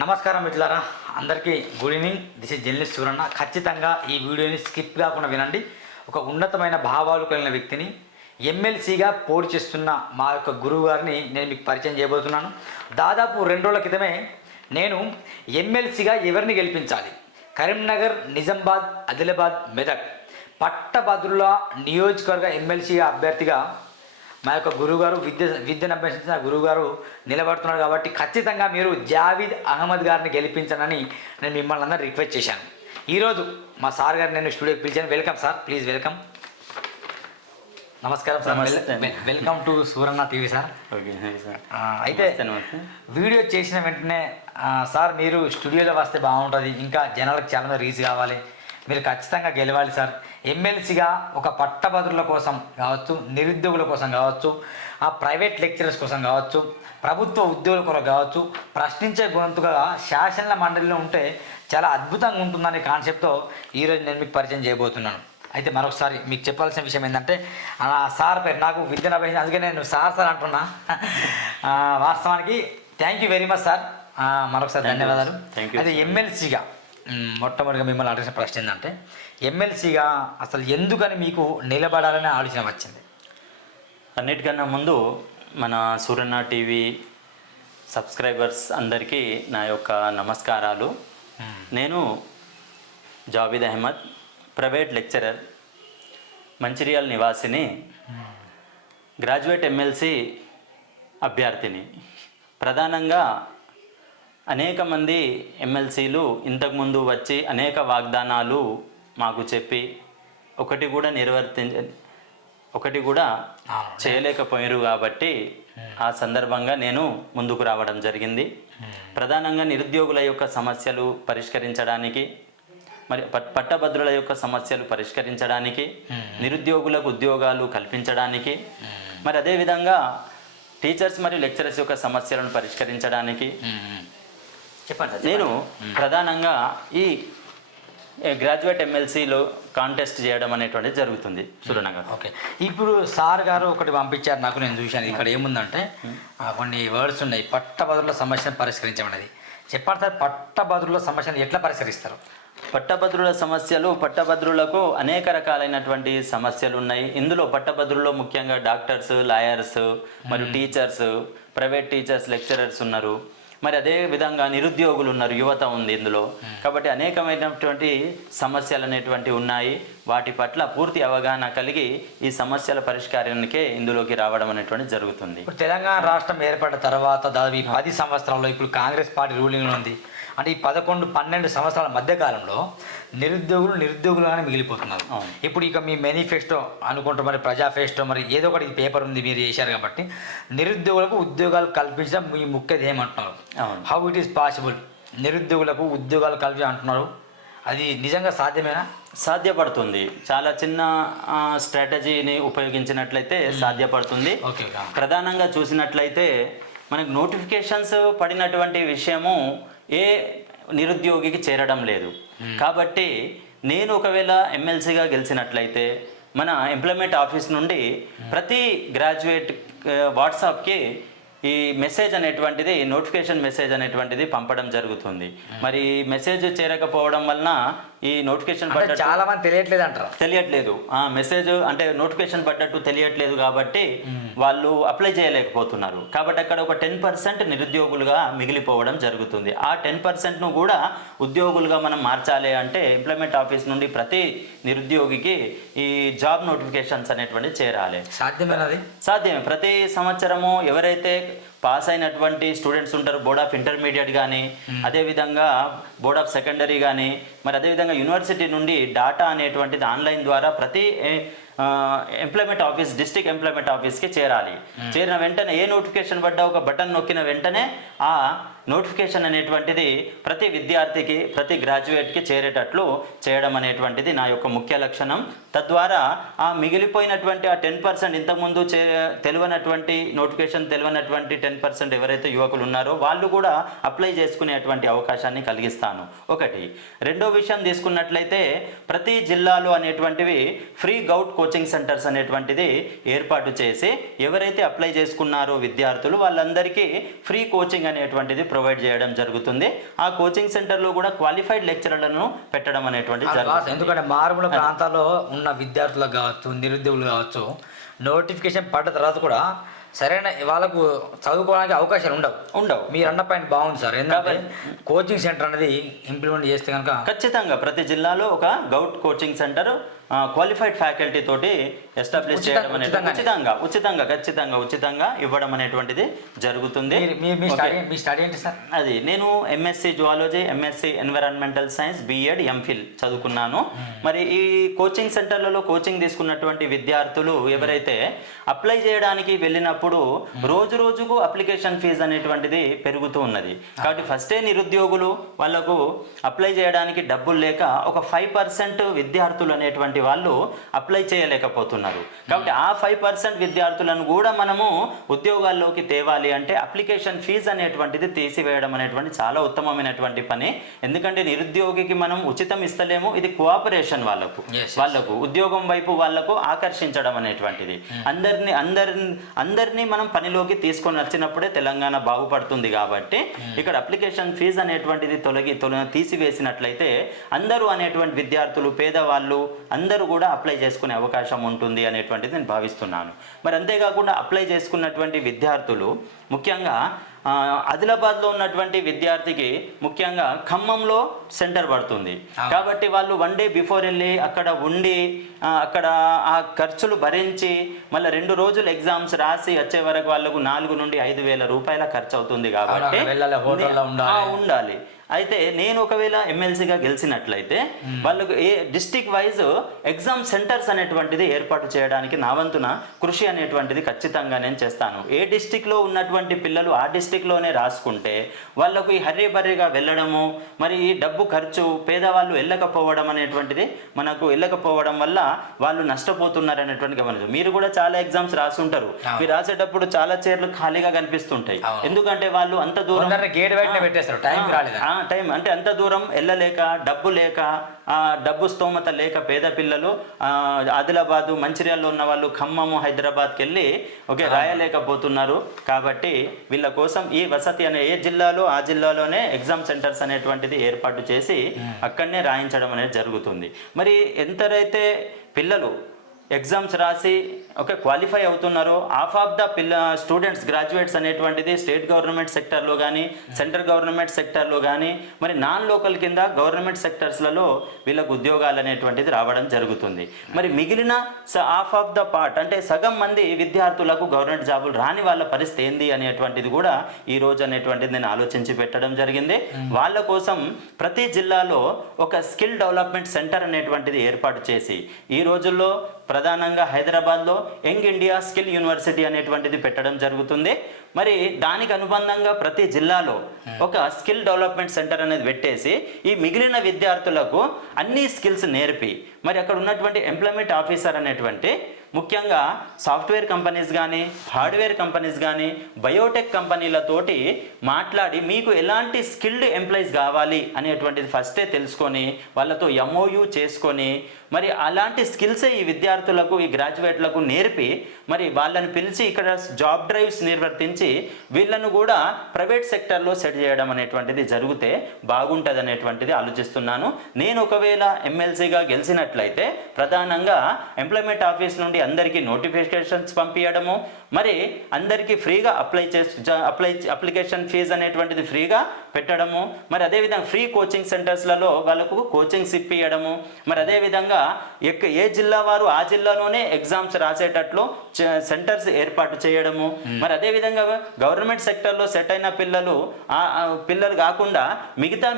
నమస్కారం మిత్రులారా, అందరికీ good evening. This is journalist Suranna. ఖచ్చితంగా ఈ వీడియోని స్కిప్ కాకుండా వినండి. ఒక ఉన్నతమైన భావాలు కలిగిన వ్యక్తిని ఎమ్మెల్సీగా పోటీ చేస్తున్న మా యొక్క గురువు గారిని నేను మీకు పరిచయం చేయబోతున్నాను. దాదాపు 2 రోజుల క్రితమే నేను ఎమ్మెల్సీగా ఎవరిని గెలిపించాలి, కరీంనగర్, నిజామాబాద్, ఆదిలాబాద్, మెదక్ పట్టభద్రుల నియోజకవర్గ ఎమ్మెల్సీగా అభ్యర్థిగా మా యొక్క గురువుగారు విద్యను అభ్యసించిన గురువుగారు నిలబడుతున్నారు. కాబట్టి ఖచ్చితంగా మీరు జావీద్ అహ్మద్ గారిని గెలిపించనని నేను మిమ్మల్ని అందరూ రిక్వెస్ట్ చేశాను. ఈరోజు మా సార్ గారిని నేను స్టూడియోకి పిలిచాను. Welcome sir, please welcome. నమస్కారం sir, welcome to Suranna TV sir. అయితే వీడియో చేసిన వెంటనే సార్ మీరు స్టూడియోలో వస్తే బాగుంటుంది, ఇంకా జనాలకు చాలా రీచ్ కావాలి, మీరు ఖచ్చితంగా గెలవాలి సార్. ఎమ్మెల్సీగా ఒక పట్టభద్రుల కోసం కావచ్చు, నిరుద్యోగుల కోసం కావచ్చు, ఆ ప్రైవేట్ లెక్చరర్స్ కోసం కావచ్చు, ప్రభుత్వ ఉద్యోగుల కొరకు కావచ్చు, ప్రశ్నించే గొంతుగా శాసన మండలిలో ఉంటే చాలా అద్భుతంగా ఉంటుందనే కాన్సెప్ట్తో ఈరోజు నేను మీకు పరిచయం చేయబోతున్నాను. అయితే మరొకసారి మీకు చెప్పాల్సిన విషయం ఏంటంటే, సార్ పేరు నాకు విద్యను అభ్యసించి, అందుకే నేను సార్ అంటున్నా. వాస్తవానికి thank you very much sir, మరొకసారి ధన్యవాదాలు. అయితే ఎమ్మెల్సీగా మొట్టమొదటిగా మిమ్మల్ని అడిగిన ప్రశ్న ఏంటంటే, ఎమ్మెల్సీగా అసలు ఎందుకని మీకు నిలబడాలనే ఆలోచన వచ్చింది? అన్నిటికన్నా ముందు మన సూరన్న టీవీ సబ్స్క్రైబర్స్ అందరికీ నా యొక్క నమస్కారాలు. నేను జావీద్ అహ్మద్, ప్రైవేట్ లెక్చరర్, మంచిర్యాల నివాసిని, గ్రాడ్యుయేట్ ఎమ్మెల్సీ అభ్యర్థిని. ప్రధానంగా అనేక మంది ఎమ్మెల్సీలు ఇంతకుముందు వచ్చి అనేక వాగ్దానాలు మాకు చెప్పి ఒకటి కూడా చేయలేకపోయారు. కాబట్టి ఆ సందర్భంగా నేను ముందుకు రావడం జరిగింది. ప్రధానంగా నిరుద్యోగుల యొక్క సమస్యలు పరిష్కరించడానికి, మరి పట్టభద్రుల యొక్క సమస్యలు పరిష్కరించడానికి, నిరుద్యోగులకు ఉద్యోగాలు కల్పించడానికి, మరి అదేవిధంగా టీచర్స్ మరియు లెక్చరర్స్ యొక్క సమస్యలను పరిష్కరించడానికి చెప్పండి. నేను ప్రధానంగా ఈ గ్రాడ్యుయేట్ ఎమ్మెల్సీలో కాంటెస్ట్ చేయడం అనేటువంటిది జరుగుతుంది సురనగర్. ఓకే, ఇప్పుడు సార్ గారు ఒకటి పంపించారు నాకు, నేను చూశాను. ఇక్కడ ఏముందంటే కొన్ని వర్డ్స్ ఉన్నాయి, పట్టభద్రుల సమస్యను పరిష్కరించమన్నది. చెప్పండి సార్, పట్టభద్రుల సమస్యను ఎట్లా పరిష్కరిస్తారు? పట్టభద్రుల సమస్యలు, పట్టభద్రులకు అనేక రకాలైనటువంటి సమస్యలు ఉన్నాయి. ఇందులో పట్టభద్రుల్లో ముఖ్యంగా డాక్టర్స్, లాయర్స్ మరియు టీచర్స్, ప్రైవేట్ టీచర్స్, లెక్చరర్స్ ఉన్నారు. మరి అదే విధంగా నిరుద్యోగులు ఉన్నారు, యువత ఉంది ఇందులో. కాబట్టి అనేకమైనటువంటి సమస్యలు అనేటువంటివి ఉన్నాయి. వాటి పట్ల పూర్తి అవగాహన కలిగి ఈ సమస్యల పరిష్కారానికే ఇందులోకి రావడం అనేటువంటి జరుగుతుంది. ఇప్పుడు తెలంగాణ రాష్ట్రం ఏర్పడిన తర్వాత దాదాపు 10 సంవత్సరాల్లో ఇప్పుడు కాంగ్రెస్ పార్టీ రూలింగ్లో ఉంది. అంటే ఈ 11-12 సంవత్సరాల మధ్యకాలంలో నిరుద్యోగులుగానే మిగిలిపోతున్నారు. ఇప్పుడు ఇక మీ మేనిఫెస్టో అనుకుంటూ, మరి ప్రజాఫెస్టో, మరి ఏదో ఒకటి పేపర్ ఉంది మీరు చేశారు కాబట్టి, నిరుద్యోగులకు ఉద్యోగాలు కల్పించడం మీ ముఖ్య ధ్యేయం అంటున్నారు. How it is possible? నిరుద్యోగులకు ఉద్యోగాలు కల్పించడం అంటున్నారు, అది నిజంగా సాధ్యమేనా? సాధ్యపడుతుంది. చాలా చిన్న స్ట్రాటజీని ఉపయోగించినట్లయితే సాధ్యపడుతుంది. ప్రధానంగా చూసినట్లయితే మనకు నోటిఫికేషన్స్ పడినటువంటి విషయము ఏ నిరుద్యోగికి చేరడం లేదు. కాబట్టి నేను ఒకవేళ ఎమ్మెల్సీగా గెలిచినట్లయితే మన ఎంప్లాయ్మెంట్ ఆఫీస్ నుండి ప్రతి గ్రాడ్యుయేట్ వాట్సాప్కి ఈ మెసేజ్ అనేటువంటిది, నోటిఫికేషన్ మెసేజ్ అనేటువంటిది పంపడం జరుగుతుంది. మరి మెసేజ్ చేరకపోవడం వలన ఈ నోటిఫికేషన్ పడ్డట్టు చాలా మంది తెలియట్లేదు. మెసేజ్ అంటే నోటిఫికేషన్ పడ్డట్టు తెలియట్లేదు కాబట్టి వాళ్ళు అప్లై చేయలేకపోతున్నారు. కాబట్టి అక్కడ ఒక 10% నిరుద్యోగులుగా మిగిలిపోవడం జరుగుతుంది. ఆ 10%ను కూడా ఉద్యోగులుగా మనం మార్చాలి అంటే ఎంప్లాయ్మెంట్ ఆఫీస్ నుండి ప్రతి నిరుద్యోగికి ఈ జాబ్ నోటిఫికేషన్స్ అనేటువంటిది చేరాలి. సాధ్యమేనది? సాధ్యమే. ప్రతి సంవత్సరము ఎవరైతే పాస్ అయినటువంటి స్టూడెంట్స్ ఉంటారు, బోర్డ్ ఆఫ్ ఇంటర్మీడియట్ కానీ, అదేవిధంగా బోర్డ్ ఆఫ్ సెకండరీ కానీ, మరి అదేవిధంగా యూనివర్సిటీ నుండి డాటా అనేటువంటిది ఆన్లైన్ ద్వారా ప్రతి ఎంప్లాయ్మెంట్ ఆఫీస్, డిస్ట్రిక్ట్ ఎంప్లాయ్మెంట్ ఆఫీస్కి చేరాలి. చేరిన వెంటనే ఏ నోటిఫికేషన్ పడ్డా ఒక బటన్ నొక్కిన వెంటనే ఆ నోటిఫికేషన్ అనేటువంటిది ప్రతి విద్యార్థికి, ప్రతి గ్రాడ్యుయేట్కి చేరేటట్లు చేయడం అనేటువంటిది నా యొక్క ముఖ్య లక్షణం. తద్వారా ఆ మిగిలిపోయినటువంటి ఆ 10% ఇంతకుముందు తెలియనటువంటి నోటిఫికేషన్ తెలియనటువంటి 10% ఎవరైతే యువకులు ఉన్నారో వాళ్ళు కూడా అప్లై చేసుకునేటువంటి అవకాశాన్ని కలిగిస్తాను. ఒకటి. రెండో విషయం తీసుకున్నట్లయితే ప్రతి జిల్లాలో అనేటువంటివి ఫ్రీ గౌట్ కోచింగ్ సెంటర్స్ అనేటువంటిది ఏర్పాటు చేసి ఎవరైతే అప్లై చేసుకున్నారో విద్యార్థులు వాళ్ళందరికీ ఫ్రీ కోచింగ్ అనేటువంటిది ప్రొవైడ్ చేయడం జరుగుతుంది. ఆ కోచింగ్ సెంటర్లో కూడా క్వాలిఫైడ్ లెక్చరర్లను పెట్టడం అనేటువంటిది జరుగుతుంది. ఎందుకంటే మారుమూల ప్రాంతాల్లో ఉన్న విద్యార్థులకు కావచ్చు, నిరుద్యోగులు కావచ్చు, నోటిఫికేషన్ పడ్డ తర్వాత కూడా సరైన వాళ్ళకు చదువుకోవడానికి అవకాశాలు ఉండవు. మీరు అన్న పాయింట్ బాగుంది సార్. ఎందుకంటే కోచింగ్ సెంటర్ అనేది ఇంప్లిమెంట్ చేస్తే కనుక ఖచ్చితంగా ప్రతి జిల్లాలో ఒక govt coaching centre qualified faculty తోటి ఎస్టాబ్లిష్ చేయడం అనేది ఉచితంగా ఇవ్వడం అనేటువంటిది జరుగుతుంది. అది నేను MSc zoology, MSc environmental science, BEd, MPhil చదువుకున్నాను. మరి ఈ కోచింగ్ సెంటర్లలో కోచింగ్ తీసుకున్నటువంటి విద్యార్థులు ఎవరైతే అప్లై చేయడానికి వెళ్ళినప్పుడు రోజు రోజుకు అప్లికేషన్ ఫీజు అనేటువంటిది పెరుగుతూ ఉన్నది. కాబట్టి ఫస్టే నిరుద్యోగులు వాళ్ళకు అప్లై చేయడానికి డబ్బులు లేక ఒక 5% విద్యార్థులు అనేటువంటి వాళ్ళు అప్లై చేయలేకపోతున్నారు. కాబట్టి ఆ 5% విద్యార్థులను కూడా మనము ఉద్యోగాల్లోకి తేవాలి అంటే అప్లికేషన్ ఫీజు అనేటువంటిది తీసివేయడం అనేటువంటి చాలా ఉత్తమమైనటువంటి పని. ఎందుకంటే నిరుద్యోగికి మనం ఉచితం ఇస్తలేము, ఇది కోఆపరేషన్ వాళ్ళకు ఉద్యోగం వైపు వాళ్ళకు ఆకర్షించడం అనేటువంటిది. అందరినీ మనం పనిలోకి తీసుకొని వచ్చినప్పుడే తెలంగాణ బాగుపడుతుంది. కాబట్టి ఇక్కడ అప్లికేషన్ ఫీజు అనేటువంటిది తీసివేసినట్లయితే అందరూ అనేటువంటి విద్యార్థులు, పేదవాళ్ళు అందరూ కూడా అప్లై చేసుకునే అవకాశం ఉంటుంది అనేటువంటిది నేను భావిస్తున్నాను. మరి అంతేకాకుండా అప్లై చేసుకున్నటువంటి విద్యార్థులు ముఖ్యంగా ఆదిలాబాద్లో ఉన్నటువంటి విద్యార్థికి ముఖ్యంగా ఖమ్మంలో సెంటర్ పడుతుంది. కాబట్టి వాళ్ళు 1 డే బిఫోర్ వెళ్ళి అక్కడ ఉండి అక్కడ ఆ ఖర్చులు భరించి మళ్ళీ 2 రోజులు ఎగ్జామ్స్ రాసి వచ్చే వరకు వాళ్ళకు 4 నుండి 5,000 రూపాయల ఖర్చు అవుతుంది. కాబట్టి ఉండాలి. అయితే నేను ఒకవేళ ఎమ్మెల్సీగా గెలిచినట్లయితే వాళ్ళకు ఏ డిస్టిక్ వైజ్ ఎగ్జామ్ సెంటర్స్ అనేటువంటిది ఏర్పాటు చేయడానికి నా వంతున కృషి అనేటువంటిది ఖచ్చితంగా నేను చేస్తాను. ఏ డిస్టిక్లో ఉన్నటువంటి పిల్లలు ఆ డిస్టిక్లోనే రాసుకుంటే వాళ్ళకు ఈ హర్రీబర్రీగా వెళ్ళడము, మరి ఈ డబ్బు ఖర్చు, పేదవాళ్ళు వెళ్ళకపోవడం అనేటువంటిది మనకు వెళ్ళకపోవడం వల్ల వాళ్ళు నష్టపోతున్నారు అనేటువంటి గమనించు. మీరు కూడా చాలా ఎగ్జామ్స్ రాసి ఉంటారు. మీరు రాసేటప్పుడు చాలా చైర్లు ఖాళీగా కనిపిస్తుంటాయి. ఎందుకంటే వాళ్ళు అంత దూరం టైం అంటే అంత దూరం వెళ్ళలేక, డబ్బు లేక, డబ్బు స్తోమత లేక పేద పిల్లలు ఆదిలాబాదు, మంచిర్యాలలో ఉన్న వాళ్ళు ఖమ్మము, హైదరాబాద్కి వెళ్ళి రాయలేకపోతున్నారు. కాబట్టి వీళ్ళ కోసం ఈ వసతి అనే ఏ జిల్లాలో ఆ జిల్లాలోనే ఎగ్జామ్ సెంటర్స్ అనేటువంటిది ఏర్పాటు చేసి అక్కడనే రాయించడం అనేది జరుగుతుంది. మరి ఎంతైతే పిల్లలు ఎగ్జామ్స్ రాసి క్వాలిఫై అవుతున్నారో half of the students, graduates అనేటువంటిది స్టేట్ గవర్నమెంట్ సెక్టర్లో కానీ, సెంట్రల్ గవర్నమెంట్ సెక్టర్లో కానీ, మరి నాన్ లోకల్ కింద గవర్నమెంట్ సెక్టర్స్లలో వీళ్ళకు ఉద్యోగాలు అనేటువంటిది రావడం జరుగుతుంది. మరి మిగిలిన హాఫ్ ఆఫ్ ద పార్ట్ అంటే సగం మంది విద్యార్థులకు గవర్నమెంట్ జాబులు రాని వాళ్ళ పరిస్థితి ఏంది అనేటువంటిది కూడా ఈ రోజు అనేటువంటిది నేను ఆలోచించి పెట్టడం జరిగింది. వాళ్ళ కోసం ప్రతి జిల్లాలో ఒక స్కిల్ డెవలప్మెంట్ సెంటర్ అనేటువంటిది ఏర్పాటు చేసి ఈ రోజుల్లో ప్రధానంగా హైదరాబాద్లో యంగ్ ఇండియా స్కిల్ యూనివర్సిటీ అనేటువంటిది పెట్టడం జరుగుతుంది. మరి దానికి అనుబంధంగా ప్రతి జిల్లాలో ఒక స్కిల్ డెవలప్మెంట్ సెంటర్ అనేది పెట్టేసి ఈ మిగిలిన విద్యార్థులకు అన్ని స్కిల్స్ నేర్పి మరి అక్కడ ఉన్నటువంటి ఎంప్లాయ్మెంట్ ఆఫీసర్ అనేటువంటి ముఖ్యంగా సాఫ్ట్వేర్ కంపెనీస్ కానీ, హార్డ్వేర్ కంపెనీస్ కానీ, బయోటెక్ కంపెనీలతోటి మాట్లాడి మీకు ఎలాంటి స్కిల్డ్ ఎంప్లాయీస్ కావాలి అనేటువంటిది ఫస్టే తెలుసుకొని వాళ్ళతో MOU చేసుకొని మరి అలాంటి స్కిల్సే ఈ విద్యార్థులకు, ఈ గ్రాడ్యుయేట్లకు నేర్పి మరి వాళ్ళని పిలిచి ఇక్కడ జాబ్ డ్రైవ్స్ నిర్వర్తించి వీళ్ళను కూడా ప్రైవేట్ సెక్టర్లో సెట్ చేయడం అనేటువంటిది జరిగితే బాగుంటుంది అనేటువంటిది ఆలోచిస్తున్నాను. నేను ఒకవేళ ఎమ్మెల్సీగా గెలిచినట్లయితే ప్రధానంగా ఎంప్లాయ్మెంట్ ఆఫీస్ నుండి అందరికీ నోటిఫికేషన్స్ పంపించడము, మరి అందరికీ ఫ్రీగా అప్లికేషన్ ఫీజు అనేటువంటిది ఫ్రీగా పెట్టడము, మరి అదేవిధంగా ఫ్రీ కోచింగ్ సెంటర్స్లలో వాళ్ళకు కోచింగ్స్ ఇప్పించడము, మరి అదేవిధంగా ఏ జిల్లా వారు ఆ జిల్లాలోనే ఎగ్జామ్స్ రాసేటట్లు సెంటర్స్ ఏర్పాటు చేయడము, మరి అదేవిధంగా గవర్నమెంట్ సెక్టర్లో సెట్ అయిన పిల్లలు కాకుండా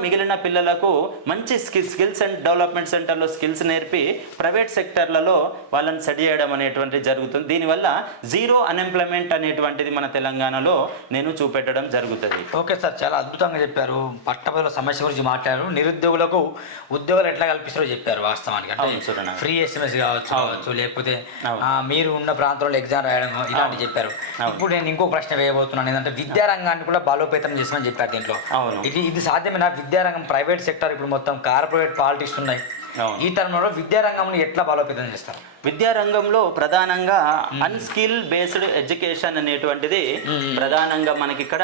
మిగిలిన పిల్లలకు మంచి స్కిల్స్ అండ్ డెవలప్మెంట్ సెంటర్లో స్కిల్స్ నేర్పి ప్రైవేట్ సెక్టర్లలో వాళ్ళని సెట్ చేయడం చేయడం అనేటువంటిది జరుగుతుంది. దీనివల్ల జీరో అన్ఎంప్లాయ్మెంట్ అనేటువంటిది మన తెలంగాణలో నేను చూపెట్టడం జరుగుతుంది. ఓకే సార్, చాలా అద్భుతంగా చెప్పారు. పట్టభద్రుల సమస్య గురించి మాట్లాడారు. నిరుద్యోగులకు ఉద్యోగాలు ఎట్లా కల్పిస్తారో చెప్పారు. వాస్తవానికి అంటే ఫ్రీ ఎస్ఎంఎస్ కావచ్చు, లేకపోతే మీరు ఉన్న ప్రాంతంలో ఎగ్జామ్ రాయడం ఇలాంటివి చెప్పారు. ఇప్పుడు నేను ఇంకో ప్రశ్న వేయబోతున్నాను. ఏంటంటే విద్యారంగాన్ని కూడా బలోపేతం చేస్తామని చెప్పారు దీంట్లో. ఇది సాధ్యమైన విద్యారంగం ప్రైవేట్ సెక్టర్ ఇప్పుడు మొత్తం కార్పొరేట్ పాలిటిక్స్ ఉన్నాయి. ఈ తరంలో విద్యారంగంలో ఎట్లా బలోపేతం చేస్తారు? విద్యారంగంలో ప్రధానంగా అన్స్కిల్ బేస్డ్ ఎడ్యుకేషన్ అనేటువంటిది ప్రధానంగా మనకి ఇక్కడ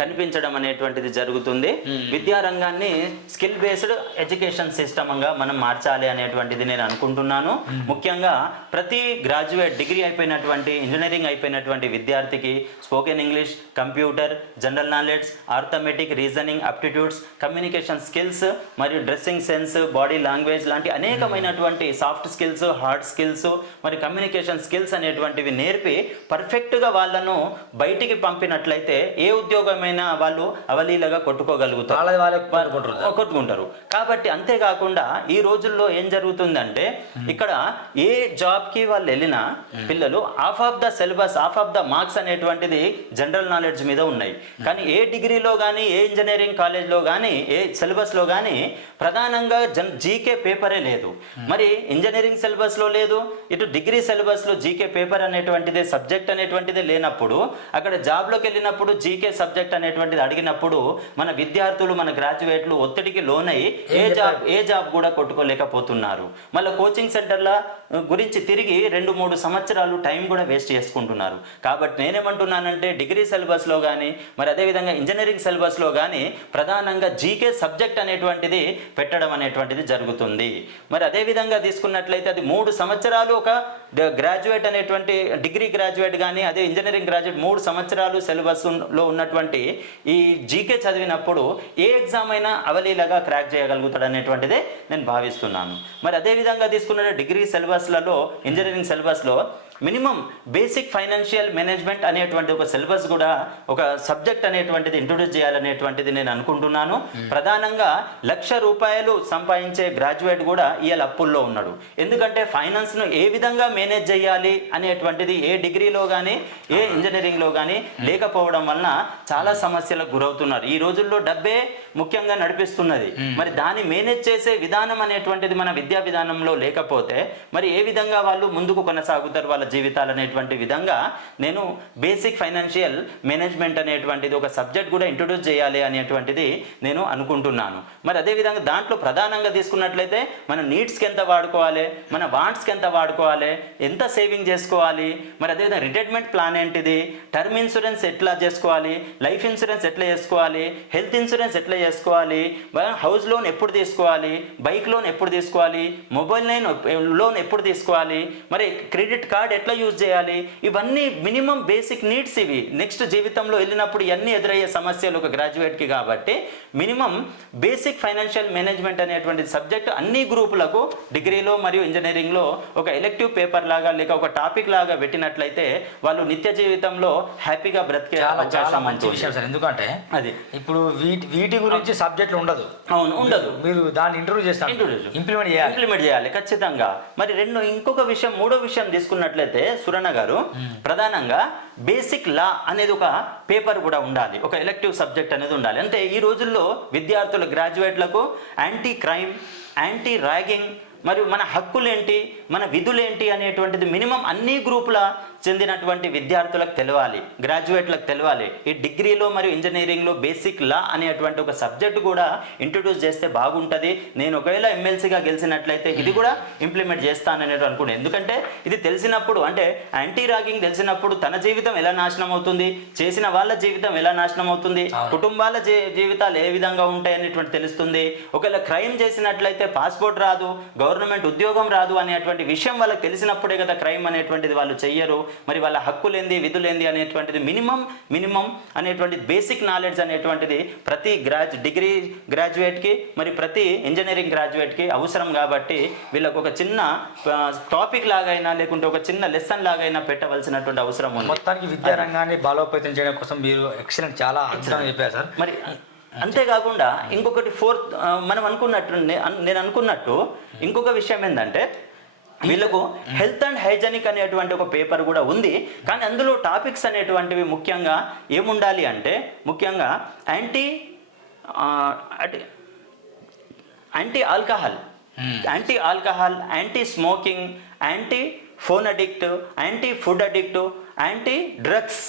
కనిపించడం అనేటువంటిది జరుగుతుంది. విద్యారంగాన్ని స్కిల్ బేస్డ్ ఎడ్యుకేషన్ సిస్టమ్గా మనం మార్చాలి అనేటువంటిది నేను అనుకుంటున్నాను. ముఖ్యంగా ప్రతి గ్రాడ్యుయేట్ డిగ్రీ అయిపోయినటువంటి ఇంజనీరింగ్ అయిపోయినటువంటి విద్యార్థికి spoken English, computer, general knowledge, arithmetic, reasoning, aptitudes, communication skills మరియు డ్రెస్సింగ్ సెన్స్, బాడీ లాంగ్వేజ్ లాంటి అనేకమైనటువంటి సాఫ్ట్ స్కిల్స్, హార్డ్ స్కిల్స్ మరి కమ్యూనికేషన్ స్కిల్స్ అనేటువంటివి నేర్పి పర్ఫెక్ట్గా వాళ్ళను బయటికి పంపినట్లయితే ఏ ఉద్యోగమైనా వాళ్ళు అవలీలగా కొట్టుకుంటారు. కాబట్టి అంతేకాకుండా ఈ రోజుల్లో ఏం జరుగుతుందంటే ఇక్కడ ఏ జాబ్కి వాళ్ళు వెళ్ళినా పిల్లలు half of the syllabus, half of the marks అనేటువంటిది జనరల్ నాలెడ్జ్ మీద ఉన్నాయి. కానీ ఏ డిగ్రీలో కానీ, ఏ ఇంజనీరింగ్ కాలేజ్లో కానీ, ఏ సిలబస్లో కానీ ప్రధానంగా జీకే పేపరే లేదు. మరి ఇంజనీరింగ్ సిలబస్లో లేదు, ఇటు డిగ్రీ సిలబస్లో జీకే పేపర్ అనేటువంటిది సబ్జెక్ట్ అనేటువంటిది లేనప్పుడు అక్కడ జాబ్లోకి వెళ్ళినప్పుడు జీకే సబ్జెక్ట్ అనేటువంటిది అడిగినప్పుడు మన విద్యార్థులు, మన గ్రాడ్యుయేట్లు ఒత్తిడికి లోనై ఏ జాబ్ కూడా కొట్టుకోలేకపోతున్నారు. మళ్ళీ కోచింగ్ సెంటర్ల గురించి తిరిగి 2-3 సంవత్సరాలు టైం కూడా వేస్ట్ చేసుకుంటున్నారు. కాబట్టి నేనేమంటున్నానంటే డిగ్రీ సిలబస్లో కానీ, మరి అదేవిధంగా ఇంజనీరింగ్ సిలబస్లో కానీ ప్రధానంగా జీకే సబ్జెక్ట్ అనేటువంటిది పెట్టడం అనేటువంటిది జరుగుతుంది. మరి అదేవిధంగా తీసుకున్నట్లయితే అది 3 సంవత్సరాలు ఒక గ్రాడ్యుయేట్ అనేటువంటి డిగ్రీ గ్రాడ్యుయేట్ కానీ, అదే ఇంజనీరింగ్ గ్రాడ్యుయేట్ 3 సంవత్సరాలు సిలబస్లో ఉన్నటువంటి ఈ జీకే చదివినప్పుడు ఏ ఎగ్జామ్ అయినా అవలీలగా క్రాక్ చేయగలుగుతాడు అనేటువంటిదే నేను భావిస్తున్నాను. మరి అదేవిధంగా తీసుకున్న డిగ్రీ సిలబస్లలో, ఇంజనీరింగ్ సిలబస్లో మినిమం బేసిక్ ఫైనాన్షియల్ మేనేజ్మెంట్ అనేటువంటి ఒక సిలబస్ కూడా, ఒక సబ్జెక్ట్ అనేటువంటిది ఇంట్రొడ్యూస్ చేయాలనేటువంటిది నేను అనుకుంటున్నాను. ప్రధానంగా ₹1,00,000 సంపాదించే గ్రాడ్యుయేట్ కూడా ఇవాళ అప్పుల్లో ఉన్నాడు. ఎందుకంటే ఫైనాన్స్ను ఏ విధంగా మేనేజ్ చేయాలి అనేటువంటిది ఏ డిగ్రీలో కానీ, ఏ ఇంజనీరింగ్లో కానీ లేకపోవడం వలన చాలా సమస్యలకు గురవుతున్నారు. ఈ రోజుల్లో డబ్బే ముఖ్యంగా నడిపిస్తున్నది. మరి దాన్ని మేనేజ్ చేసే విధానం అనేటువంటిది మన విద్యా విధానంలో లేకపోతే మరి ఏ విధంగా వాళ్ళు ముందుకు కొనసాగుతారు వాళ్ళ జీవితాలు అనేటువంటి విధంగా నేను బేసిక్ ఫైనాన్షియల్ మేనేజ్మెంట్ అనేటువంటిది ఒక సబ్జెక్ట్ కూడా ఇంట్రొడ్యూస్ చేయాలి అనేటువంటిది నేను అనుకుంటున్నాను. మరి అదేవిధంగా దాంట్లో ప్రధానంగా తీసుకున్నట్లయితే మన నీడ్స్కి ఎంత వాడుకోవాలి, మన వాంట్స్కి ఎంత వాడుకోవాలి, ఎంత సేవింగ్ చేసుకోవాలి, మరి అదేవిధంగా రిటైర్మెంట్ ప్లాన్ ఏంటిది, టర్మ్ ఇన్సూరెన్స్ ఎట్లా చేసుకోవాలి, లైఫ్ ఇన్సూరెన్స్ ఎట్లా చేసుకోవాలి, హెల్త్ ఇన్సూరెన్స్ ఎట్లా చేసుకోవాలి, హౌస్ లోన్ ఎప్పుడు తీసుకోవాలి, బైక్ లోన్ ఎప్పుడు తీసుకోవాలి, మొబైల్ లోన్ ఎప్పుడు తీసుకోవాలి, మరి క్రెడిట్ కార్డ్ ఎట్లా యూజ్ చేయాలి, ఇవన్నీ మినిమం బేసిక్ నీడ్స్. ఇవి నెక్స్ట్ జీవితంలో వెళ్ళినప్పుడు ఇవన్నీ ఎదురయ్యే సమస్యలు ఒక గ్రాడ్యుయేట్కి. కాబట్టి మినిమం బేసిక్ ఫైనాన్షియల్ మేనేజ్మెంట్ అనేటువంటి సబ్జెక్ట్ అన్ని గ్రూపులకు డిగ్రీలో మరియు ఇంజనీరింగ్లో ఒక ఎలెక్టివ్ పేపర్ లాగా లేక ఒక టాపిక్ లాగా పెట్టినట్లయితే వాళ్ళు నిత్య జీవితంలో హ్యాపీగా బ్రతికే అవకాశం మంచి విషయం సార్. ఎందుకంటే అది ఇప్పుడు వీటి గురించి సబ్జెక్టులు ఉండదు. అవును, ఉండదు. మీరు దాన్ని ఇంప్లిమెంట్ చేయాలి ఖచ్చితంగా. మరి ఇంకొక విషయం, మూడో విషయం తీసుకున్నట్లయితే సురణ గారు, ప్రధానంగా బేసిక్ లా అనేది ఒక పేపర్ కూడా ఉండాలి, ఒక ఎలెక్టివ్ సబ్జెక్ట్ అనేది ఉండాలి. అంటే ఈ రోజుల్లో విద్యార్థుల గ్రాడ్యుయేట్లకు యాంటీ క్రైమ్, యాంటీ ర్యాగింగ్ మరియు మన హక్కులేంటి, మన విధులేంటి అనేటువంటిది మినిమం అన్ని గ్రూపుల చెందినటువంటి విద్యార్థులకు తెలవాలి, గ్రాడ్యుయేట్లకు తెలవాలి. ఈ డిగ్రీలో మరియు ఇంజనీరింగ్లో బేసిక్ లా అనేటువంటి ఒక సబ్జెక్ట్ కూడా ఇంట్రొడ్యూస్ చేస్తే బాగుంటుంది. నేను ఒకవేళ ఎమ్మెల్సీగా గెలిచినట్లయితే ఇది కూడా ఇంప్లిమెంట్ చేస్తానని అనుకున్నాను. ఎందుకంటే ఇది తెలిసినప్పుడు, అంటే యాంటీ ర్యాగింగ్ తెలిసినప్పుడు తన జీవితం ఎలా నాశనం అవుతుంది, చేసిన వాళ్ళ జీవితం ఎలా నాశనం అవుతుంది, కుటుంబాల జీవితాలు ఏ విధంగా ఉంటాయి అనేటువంటి తెలుస్తుంది. ఒకవేళ క్రైమ్ చేసినట్లయితే పాస్పోర్ట్ రాదు, గవర్నమెంట్ ఉద్యోగం రాదు అనేటువంటి విషయం వాళ్ళకి తెలిసినప్పుడే కదా క్రైమ్ అనేటువంటిది వాళ్ళు చెయ్యరు. మరి వాళ్ళ హక్కులేంది, విధులేంది అనేటువంటిది మినిమం అనేటువంటి బేసిక్ నాలెడ్జ్ అనేటువంటిది ప్రతి డిగ్రీ గ్రాడ్యుయేట్కి మరి ప్రతి ఇంజనీరింగ్ గ్రాడ్యుయేట్కి అవసరం. కాబట్టి వీళ్ళకు ఒక చిన్న టాపిక్ లాగైనా లేకుంటే ఒక చిన్న లెసన్ లాగైనా పెట్టవలసినటువంటి అవసరం ఉంది. మొత్తానికి విద్యారంగాన్ని బలోపేతం చేయడం కోసం మీరు ఎక్సలెంట్, చాలా అద్భుతంగా చెప్పారు సార్. మరి అంతేకాకుండా ఇంకొకటి నేను అనుకున్నట్టు ఇంకొక విషయం ఏంటంటే వీళ్ళకు హెల్త్ అండ్ హైజెనిక్ అనేటువంటి ఒక పేపర్ కూడా ఉంది. కానీ అందులో టాపిక్స్ అనేటువంటివి ముఖ్యంగా ఏముండాలి అంటే ముఖ్యంగా anti alcohol, anti smoking, anti phone addict, anti food addict, anti drugs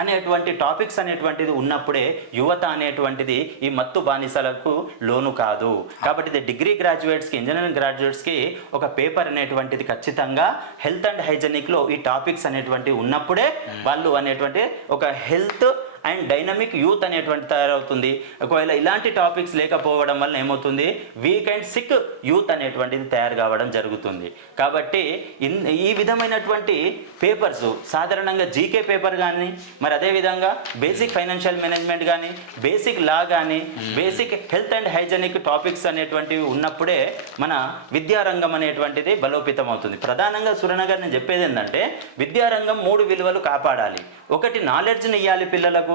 అనేటువంటి టాపిక్స్ అనేటువంటిది ఉన్నప్పుడే యువత అనేటువంటిది ఈ మత్తు బానిసలకు లోను కాదు. కాబట్టి ఇది డిగ్రీ గ్రాడ్యుయేట్స్కి, ఇంజనీరింగ్ గ్రాడ్యుయేట్స్కి ఒక పేపర్ అనేటువంటిది ఖచ్చితంగా హెల్త్ అండ్ హైజెనిక్లో ఈ టాపిక్స్ అనేటువంటివి ఉన్నప్పుడే వాళ్ళు అనేటువంటి ఒక హెల్త్ అండ్ డైనమిక్ యూత్ అనేటువంటి తయారవుతుంది. ఒకవేళ ఇలాంటి టాపిక్స్ లేకపోవడం వల్ల ఏమవుతుంది, వీక్ అండ్ సిక్ యూత్ అనేటువంటిది తయారు కావడం జరుగుతుంది. కాబట్టి ఈ విధమైనటువంటి పేపర్స్ సాధారణంగా జీకే పేపర్ కానీ, మరి అదేవిధంగా బేసిక్ ఫైనాన్షియల్ మేనేజ్మెంట్ కానీ, బేసిక్ లా కానీ, basic health and hygienic topics అనేటువంటివి ఉన్నప్పుడే మన విద్యారంగం అనేటువంటిది బలోపేతం అవుతుంది. ప్రధానంగా సురణ గారు నేను చెప్పేది ఏంటంటే విద్యారంగం 3 విలువలు కాపాడాలి. ఒకటి నాలెడ్జ్ని ఇవ్వాలి పిల్లలకు,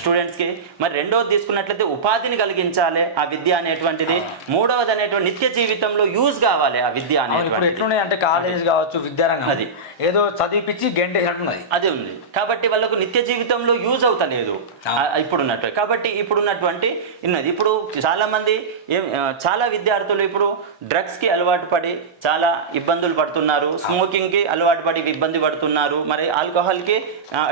స్టూడెంట్స్కి. మరి రెండవది తీసుకున్నట్లయితే ఉపాధిని కలిగించాలి ఆ విద్య అనేటువంటిది. మూడవది అనేటువంటి నిత్య జీవితంలో యూజ్ కావాలి ఆ విద్య అనేటువంటి. ఎట్లున్నాయి అంటే కాలేజ్ కావచ్చు, విద్యారంగం అది ఏదో చదివిపించి గంటేసినట్టున్నది అది ఉంది. కాబట్టి వాళ్ళకు నిత్య జీవితంలో యూజ్ అవుతలేదు ఇప్పుడున్నట్టు. కాబట్టి ఇప్పుడున్నటువంటి ఉన్నది. ఇప్పుడు చాలామంది చాలా విద్యార్థులు ఇప్పుడు డ్రగ్స్కి అలవాటు పడి చాలా ఇబ్బందులు పడుతున్నారు, స్మోకింగ్కి అలవాటు పడి ఇబ్బంది పడుతున్నారు, మరి ఆల్కహాల్కి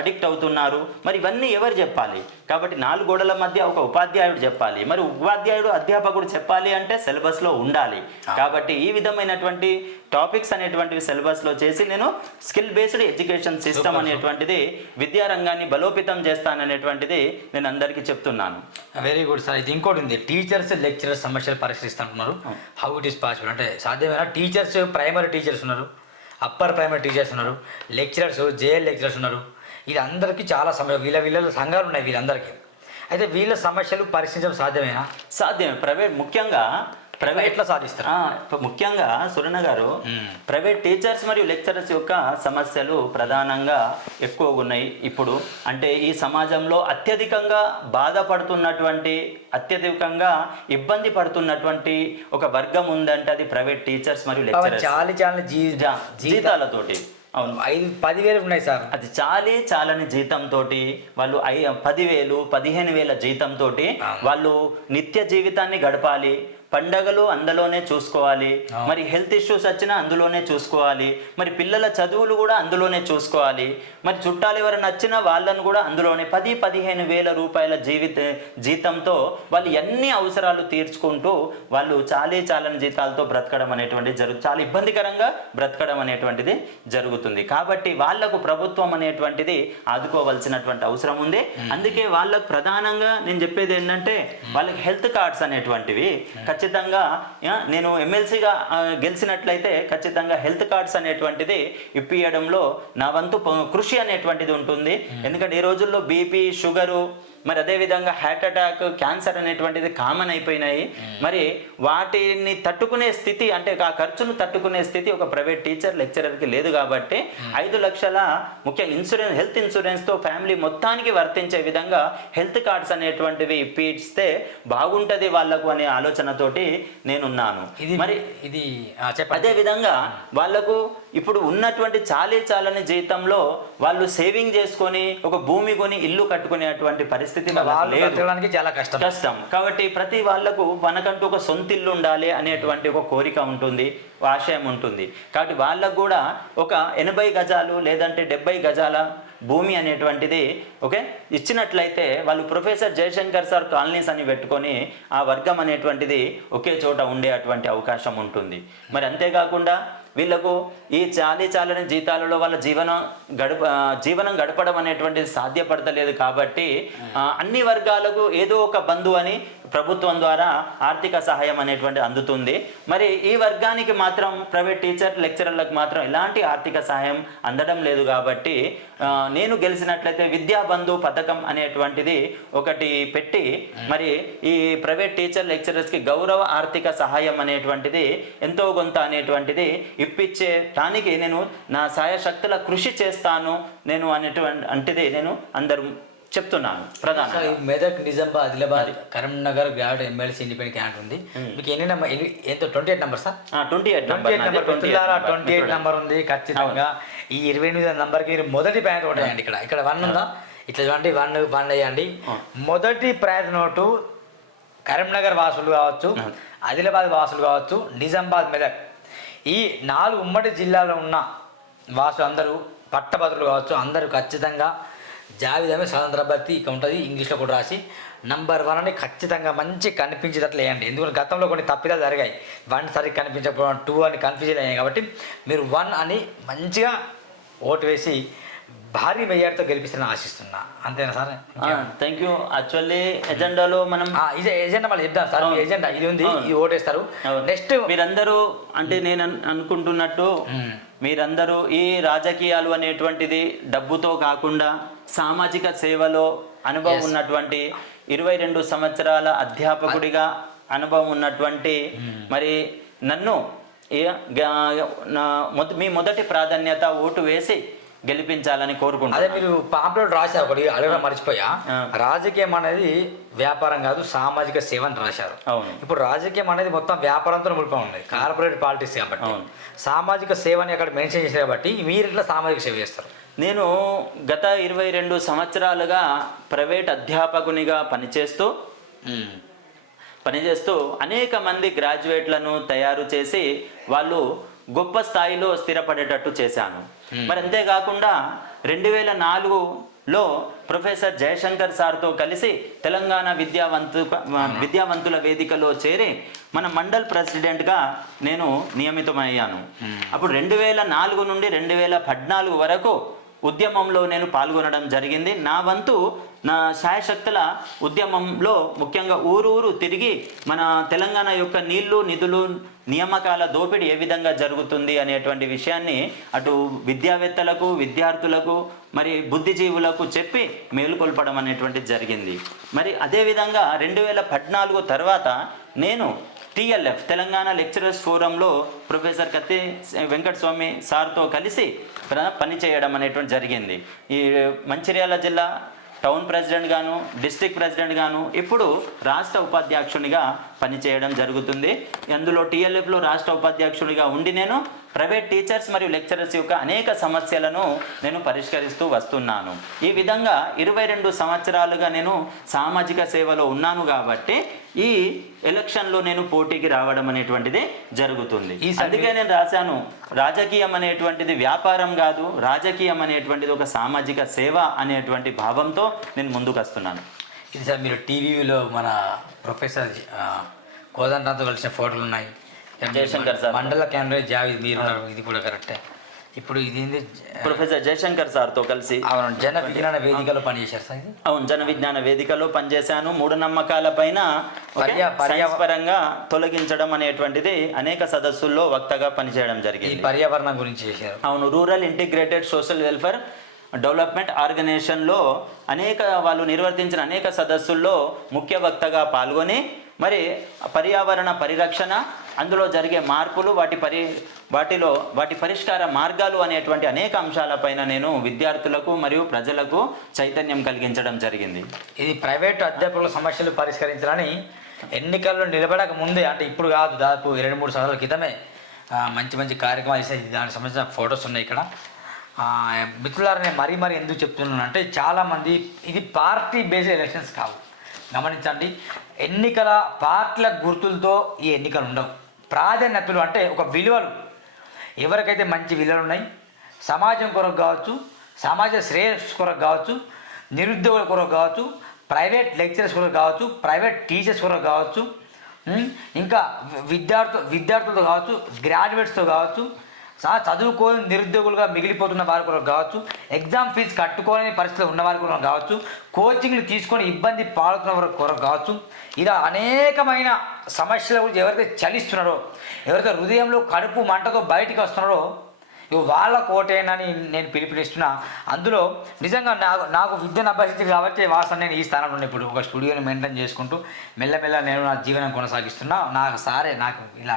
అడిక్ట్ అవుతున్నారు. మరి ఇవన్నీ ఎవరు చెప్పాలి? కాబట్టి 4 గోడల మధ్య ఒక ఉపాధ్యాయుడు చెప్పాలి. మరి ఉపాధ్యాయుడు అధ్యాపకుడు చెప్పాలి అంటే సిలబస్లో ఉండాలి. కాబట్టి ఈ విధమైనటువంటి టాపిక్స్ అనేటువంటివి సిలబస్లో చేసి నేను స్కిల్ బేస్డ్ ఎడ్యుకేషన్ సిస్టమ్ అనేటువంటిది విద్యారంగాన్ని బలోపేతం చేస్తాననేటువంటిది నేను అందరికీ చెప్తున్నాను. Very good sir. ఇది ఇంకోటి ఉంది, టీచర్స్ లెక్చరర్స్ సమస్యలు పరిష్కరిస్తున్నారు. హౌ ఇట్ ఈస్ పాసిబుల్ అంటే సాధ్యమైన టీచర్స్, ప్రైమరీ టీచర్స్ ఉన్నారు, అప్పర్ ప్రైమరీ టీచర్స్ ఉన్నారు, లెక్చరర్స్, జేఎల్ లెక్చరర్స్ ఉన్నారు. వీళ్ళందరికీ చాలా వీళ్ళ సంఘాలు ఉన్నాయి వీళ్ళందరికీ. అయితే వీళ్ళ సమస్యలు పరిష్కరించడం సాధ్యమేనా? సాధ్యమే. ప్రైవేట్లో సాధిస్తారు. ముఖ్యంగా సురణ గారు, ప్రైవేట్ టీచర్స్ మరియు లెక్చరర్స్ యొక్క సమస్యలు ప్రధానంగా ఎక్కువగా ఉన్నాయి ఇప్పుడు. అంటే ఈ సమాజంలో అత్యధికంగా బాధపడుతున్నటువంటి, అత్యధికంగా ఇబ్బంది పడుతున్నటువంటి ఒక వర్గం ఉందంటే అది ప్రైవేట్ టీచర్స్ మరియు లెక్చరర్స్. జీతాలతోటి అవును 5-10,000 ఉన్నాయి సార్. అది చాలని జీతంతో వాళ్ళు 10,000, 15,000 జీతంతో వాళ్ళు నిత్య జీవితాన్ని గడపాలి. పండగలు అందులోనే చూసుకోవాలి, మరి హెల్త్ ఇష్యూస్ వచ్చినా అందులోనే చూసుకోవాలి, మరి పిల్లల చదువులు కూడా అందులోనే చూసుకోవాలి, మరి చుట్టాలు ఎవరైనా వచ్చినా వాళ్ళను కూడా అందులోనే 10-15 వేల రూపాయల జీతంతో వాళ్ళు ఎన్ని అవసరాలు తీర్చుకుంటూ వాళ్ళు చాలని జీతాలతో బ్రతకడం అనేటువంటిది చాలా ఇబ్బందికరంగా బ్రతకడం అనేటువంటిది జరుగుతుంది. కాబట్టి వాళ్లకు ప్రభుత్వం అనేటువంటిది ఆదుకోవాల్సినటువంటి అవసరం ఉంది. అందుకే వాళ్ళకు ప్రధానంగా నేను చెప్పేది ఏంటంటే వాళ్ళకి హెల్త్ కార్డ్స్ అనేటువంటివి ఖచ్చితంగా నేను ఎమ్మెల్సీగా గెలిచినట్లయితే ఖచ్చితంగా హెల్త్ కార్డ్స్ అనేటువంటిది ఇప్పియడంలో నా వంతు కృషి అనేటువంటిది ఉంటుంది. ఎందుకంటే ఈ రోజుల్లో బీపీ, షుగరు, మరి అదేవిధంగా హార్ట్ అటాక్, క్యాన్సర్ అనేటువంటిది కామన్ అయిపోయినాయి. మరి వాటిని తట్టుకునే స్థితి, అంటే ఆ ఖర్చును తట్టుకునే స్థితి ఒక ప్రైవేట్ టీచర్, లెక్చరర్కి లేదు. కాబట్టి 5 లక్షల ముఖ్యంగా హెల్త్ ఇన్సూరెన్స్తో ఫ్యామిలీ మొత్తానికి వర్తించే విధంగా హెల్త్ కార్డ్స్ అనేటువంటివి ఇప్పిస్తే బాగుంటుంది వాళ్ళకు అనే ఆలోచనతోటి నేనున్నాను. మరి ఇది అదేవిధంగా వాళ్ళకు ఇప్పుడు ఉన్నటువంటి చాలని జీతంలో వాళ్ళు సేవింగ్ చేసుకొని ఒక భూమి కొని ఇల్లు కట్టుకునేటువంటి పరిస్థితి చాలా కష్టం. కాబట్టి ప్రతి వాళ్లకు మనకంటూ ఒక సొంత ఇల్లు ఉండాలి అనేటువంటి ఒక కోరిక ఉంటుంది, ఆశయం ఉంటుంది. కాబట్టి వాళ్ళకు కూడా ఒక 80 గజాలు లేదంటే 70 గజాల భూమి అనేటువంటిది ఇచ్చినట్లయితే వాళ్ళు ప్రొఫెసర్ జయశంకర్ సార్ కాలనీస్ అని పెట్టుకొని ఆ వర్గం అనేటువంటిది ఒకే చోట ఉండేటువంటి అవకాశం ఉంటుంది. మరి అంతేకాకుండా వీళ్ళకు ఈ చాలని జీతాలలో వాళ్ళ జీవనం గడపడం అనేటువంటిది సాధ్యపడతలేదు. కాబట్టి అన్ని వర్గాలకు ఏదో ఒక బంధువు అని ప్రభుత్వం ద్వారా ఆర్థిక సహాయం అనేటువంటి అందుతుంది. మరి ఈ వర్గానికి మాత్రం ప్రైవేట్ టీచర్, లెక్చరర్లకు మాత్రం ఎలాంటి ఆర్థిక సహాయం అందడం లేదు. కాబట్టి నేను గెలిచినట్లయితే విద్యా బంధు పథకం అనేటువంటిది ఒకటి పెట్టి మరి ఈ ప్రైవేట్ టీచర్, లెక్చరర్స్కి గౌరవ ఆర్థిక సహాయం అనేటువంటిది ఎంతో కొంత అనేటువంటిది ఇప్పించే దానికి నేను నా సాయశక్తుల కృషి చేస్తాను నేను అనేటువంటిది నేను అందరూ చెప్తున్నాను ప్రధానంగా. ఈ Medak, Nizamabad, Adilabad, Karimnagar grad MLC independent candidate ఉంది. మీకు ఎన్ని నెంబర్ ఎంతో 28 నెంబర్ సార్? 28 నెంబర్ 28 నెంబర్ ఉంది. ఖచ్చితంగా ఈ 28 నెంబర్కి మీరు మొదటి ప్రయాణం ఒకటి వేయండి. ఇక్కడ 1 ఉందా? ఇట్లా చూడండి, 1 వేయండి. మొదటి ప్రయాణ నోటు కరీంనగర్ వాసులు కావచ్చు, ఆదిలాబాద్ వాసులు కావచ్చు, నిజామాబాద్, మెదక్ ఈ 4 ఉమ్మడి జిల్లాలో ఉన్న వాసులు అందరూ పట్టభద్రులు కావచ్చు, అందరూ ఖచ్చితంగా జాబితా స్వతంత్ర భర్తీ ఇక ఉంటుంది. ఇంగ్లీష్లో కూడా రాసి నంబర్ 1 అని ఖచ్చితంగా మంచి కనిపించేటట్లు వేయండి. ఎందుకంటే గతంలో కొన్ని తప్పిదాలు జరిగాయి. 1 సరిగ్గా కనిపించకపోవడం, 2 అని కన్ఫ్యూజన్ అయ్యాయి. కాబట్టి మీరు 1 అని మంచిగా ఓటు వేసి భారీ మెజార్టీతో గెలిపిస్తారని ఆశిస్తున్నా. అంతేనా సార్? Thank you. యాక్చువల్లీ ఎజెండాలో మనం ఎజెండా మళ్ళీ చెప్తాం సార్. ఎజెండా ఇది ఉంది, ఇది ఓటేస్తారు. నెక్స్ట్ మీరందరూ అంటే నేను అనుకుంటున్నట్టు మీరందరూ ఈ రాజకీయాలు అనేటువంటిది డబ్బుతో కాకుండా సామాజిక సేవలో అనుభవం ఉన్నటువంటి 22 సంవత్సరాల అధ్యాపకుడిగా అనుభవం ఉన్నటువంటి మరి నన్ను మీ మొదటి ప్రాధాన్యత ఓటు వేసి గెలిపించాలని కోరుకుంటున్నాను. అదే మీరు పాంప్లెట్ రాశారు ఒకటి అడగడం మర్చిపోయా. రాజకీయం అనేది వ్యాపారం కాదు, సామాజిక సేవ అని రాశారు. అవును. ఇప్పుడు రాజకీయం అనేది మొత్తం వ్యాపారంతో ముడిపడి ఉంది, కార్పొరేట్ పాలిటిక్స్ కాబట్టి. సామాజిక సేవని అక్కడ మెన్షన్ చేశారు కాబట్టి మీరు ఇట్లా సామాజిక సేవ చేస్తారు. నేను గత 22 సంవత్సరాలుగా ప్రైవేట్ అధ్యాపకునిగా పనిచేస్తూ అనేక మంది గ్రాడ్యుయేట్లను తయారు చేసి వాళ్ళు గొప్ప స్థాయిలో స్థిరపడేటట్టు చేశాను. మరి అంతేకాకుండా 2004లో ప్రొఫెసర్ జయశంకర్ సార్తో కలిసి తెలంగాణ విద్యావంతుల వేదికలో చేరి మన మండల్ ప్రెసిడెంట్గా నేను నియమితమయ్యాను. అప్పుడు 2004 నుండి 2014 వరకు ఉద్యమంలో నేను పాల్గొనడం జరిగింది. నా వంతు నా శాయశక్తుల ఉద్యమంలో ముఖ్యంగా ఊరూరు తిరిగి మన తెలంగాణ యొక్క నీళ్లు, నిధులు, నియామకాల దోపిడీ ఏ విధంగా జరుగుతుంది అనేటువంటి విషయాన్ని అటు విద్యావేత్తలకు, విద్యార్థులకు, మరి బుద్ధిజీవులకు చెప్పి మేలుకొల్పడం అనేటువంటిది జరిగింది. మరి అదేవిధంగా 2014 తర్వాత నేను టిఎల్ఎఫ్ తెలంగాణ లెక్చరర్స్ ఫోరంలో ప్రొఫెసర్ కత్తి వెంకటస్వామి సార్తో కలిసి పనిచేయడం అనేటువంటి జరిగింది. ఈ మంచిర్యాల జిల్లా టౌన్ ప్రెసిడెంట్ గాను, డిస్ట్రిక్ట్ ప్రెసిడెంట్ గాను, ఇప్పుడు రాష్ట్ర ఉపాధ్యక్షునిగా పనిచేయడం జరుగుతుంది. అందులో టిఎల్ఎఫ్లో రాష్ట్ర ఉపాధ్యక్షునిగా ఉండి నేను ప్రైవేట్ టీచర్స్ మరియు లెక్చరర్స్ యొక్క అనేక సమస్యలను నేను పరిష్కరిస్తూ వస్తున్నాను. ఈ విధంగా 22 సంవత్సరాలుగా నేను సామాజిక సేవలో ఉన్నాను కాబట్టి ఈ ఎలక్షన్లో నేను పోటీకి రావడం అనేటువంటిది జరుగుతుంది. అందుకే నేను రాశాను, రాజకీయం అనేటువంటిది వ్యాపారం కాదు, రాజకీయం అనేటువంటిది ఒక సామాజిక సేవ అనేటువంటి భావంతో నేను ముందుకు వస్తున్నాను. ఇది సార్ మీరు టీవీలో మన ప్రొఫెసర్ కోదండరాంతో కలిసిన ఫోటోలు ఉన్నాయి. జయశంకర్ సార్ మండల క్యాండిడేట్ జావేద్ మీరున్నారు, ఇది కూడా కరెక్టే. ఇప్పుడు ఇది ప్రొఫెసర్ జయశంకర్ సార్తో కలిసి అవును జన విజ్ఞాన వేదికలో పనిచేశారు సార్. అవును, జన విజ్ఞాన వేదికలో పనిచేశాను. మూఢనమ్మకాల పైన పర్యావరణంగా తొలగించడం అనేటువంటిది అనేక సదస్సుల్లో వక్తగా పనిచేయడం జరిగింది. పర్యావరణం గురించి చేశారు. అవును, rural integrated social welfare development ఆర్గనైజేషన్లో వాళ్ళు నిర్వర్తించిన అనేక సదస్సుల్లో ముఖ్య వక్తగా పాల్గొని మరి పర్యావరణ పరిరక్షణ, అందులో జరిగే మార్పులు, వాటి పరిష్కార మార్గాలు అనేటువంటి అనేక అంశాలపైన నేను విద్యార్థులకు మరియు ప్రజలకు చైతన్యం కలిగించడం జరిగింది. ఇది ప్రైవేటు అధ్యాపకుల సమస్యలు పరిష్కరించాలని ఎన్నికల్లో నిలబడక ముందే, అంటే ఇప్పుడు కాదు, దాదాపు 2-3 సంవత్సరాల క్రితమే మంచి మంచి కార్యక్రమాలు చేసే దానికి సంబంధించిన ఫొటోస్ ఉన్నాయి ఇక్కడ. మిత్రులారా, నేను మరీ ఎందుకు చెప్తున్నాను అంటే, చాలామంది ఇది పార్టీ బేస్డ్ ఎలక్షన్స్ కావు. గమనించండి, ఎన్నికల పార్టీల గుర్తులతో ఈ ఎన్నికలు ఉండవు. ప్రాధాన్యతలు అంటే ఒక విలువలు, ఎవరికైతే మంచి విలువలు ఉన్నాయి, సమాజం కొరకు కావచ్చు, సమాజ శ్రేయస్సు కొరకు కావచ్చు, నిరుద్యోగుల కొరకు కావచ్చు, ప్రైవేట్ లెక్చరర్స్ కొరకు కావచ్చు, ప్రైవేట్ టీచర్స్ కొరకు కావచ్చు, ఇంకా విద్యార్థులతో కావచ్చు, గ్రాడ్యుయేట్స్తో కావచ్చు, చదువుకోని నిరుద్యోగులుగా మిగిలిపోతున్న వారి కొరకు కావచ్చు, ఎగ్జామ్ ఫీజు కట్టుకోలేని పరిస్థితిలో ఉన్న వారి కొరకు కావచ్చు, కోచింగ్లు తీసుకొని ఇబ్బంది పాడుతున్న వారి కొరకు కావచ్చు, ఇలా అనేకమైన సమస్యల గురించి ఎవరైతే చలిస్తున్నారో, ఎవరైతే హృదయంలో కడుపు మంటతో బయటికి వస్తున్నారో, వాళ్ళ కోటేనని నేను పిలుపునిస్తున్నా. అందులో నిజంగా నాకు విద్యను అభ్యసించింది కాబట్టి వాస్తవం నేను ఈ స్థానంలో ఉన్న. ఇప్పుడు ఒక స్టూడియోని మెయింటైన్ చేసుకుంటూ మెల్లమెల్ల నేను నా జీవనం కొనసాగిస్తున్నా. నాకు ఇలా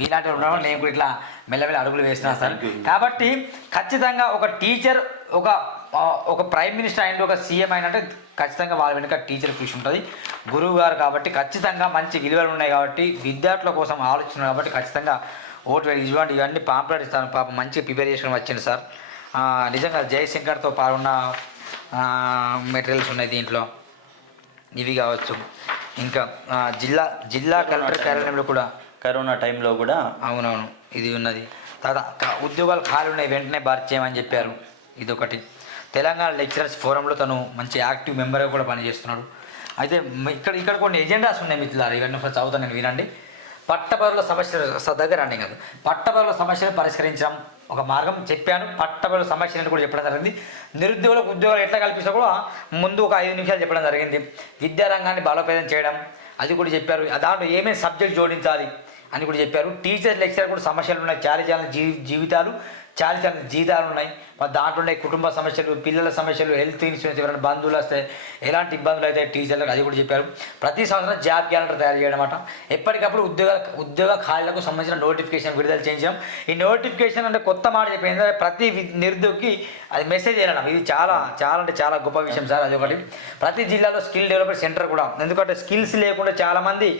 మీలాంటి ఉండడం నేను కూడా ఇట్లా మెల్లమెల్ల అడుగులు వేస్తున్నా సార్. కాబట్టి ఖచ్చితంగా ఒక టీచర్ ఒక ప్రైమ్ మినిస్టర్ అయిన, ఒక సీఎం అయినంటే ఖచ్చితంగా వాళ్ళ వెనుక టీచర్ కృషి ఉంటుంది, గురువు గారు కాబట్టి ఖచ్చితంగా మంచి విలువలు ఉన్నాయి కాబట్టి విద్యార్థుల కోసం ఆలోచిస్తున్నారు కాబట్టి ఖచ్చితంగా ఓటు ఇవన్నీ పాంప్లెట్ ఇస్తాను. పాపం మంచిగా ప్రిపేర్ చేసుకుని వచ్చింది సార్. నిజంగా జయశంకర్తో పాల్గొన్న మెటీరియల్స్ ఉన్నాయి దీంట్లో, ఇవి కావచ్చు. ఇంకా జిల్లా కలెక్టర్ కార్యాలయంలో కూడా కరోనా టైంలో కూడా అవునవును ఇది ఉన్నది. తర్వాత ఉద్యోగాలు ఖాళీ ఉన్నాయి వెంటనే భర్తీ చేయమని చెప్పారు, ఇదొకటి. తెలంగాణ లెక్చరర్స్ ఫోరంలో తను మంచి యాక్టివ్ మెంబర్గా కూడా పనిచేస్తున్నాడు. అయితే ఇక్కడ కొన్ని ఎజెండాస్ ఉన్నాయి మిత్రులారా, ఇవన్నీ ఒకసారి చదువుతాను నేను, వినండి. పట్టభద్రుల సమస్యలు దగ్గర అండి కాదు, పట్టభద్రుల సమస్యలు పరిష్కరించడం ఒక మార్గం చెప్పాను. పట్టభద్రుల సమస్యలను కూడా చెప్పడం జరిగింది. నిరుద్యోగులకు ఉద్యోగాలు ఎట్లా కల్పిస్తా కూడా ముందు ఒక 5 నిమిషాలు చెప్పడం జరిగింది. విద్యారంగాన్ని బలోపేతం చేయడం అది కూడా చెప్పారు. దాంట్లో ఏమేమి సబ్జెక్ట్ జోడించాలి అని కూడా చెప్పారు. టీచర్ లెక్చరర్ కూడా సమస్యలు ఉన్నాయి, చాలా జీవితాలు చాలా జీతాలు ఉన్నాయి. దాంట్లో కుటుంబ సమస్యలు, పిల్లల సమస్యలు, హెల్త్ ఇన్సూరెన్స్, ఎవరైనా బంధువులు వస్తే ఎలాంటి ఇబ్బందులు అయితే టీచర్లకు అది కూడా చెప్పారు. ప్రతి సంవత్సరం జాబ్ క్యాలెండర్ తయారు చేయడం అన్నమాట. ఎప్పటికప్పుడు ఉద్యోగ ఖాళీలకు సంబంధించిన నోటిఫికేషన్ విడుదల చేయించడం. ఈ నోటిఫికేషన్ అంటే కొత్త మాట చెప్పింది, ప్రతి నిరుద్యోగికి అది మెసేజ్ చేయడం. ఇది చాలా అంటే చాలా గొప్ప విషయం సార్. అది ఒకటి. ప్రతి జిల్లాలో స్కిల్ డెవలప్మెంట్ సెంటర్ కూడా, ఎందుకంటే స్కిల్స్ లేకుండా చాలామంది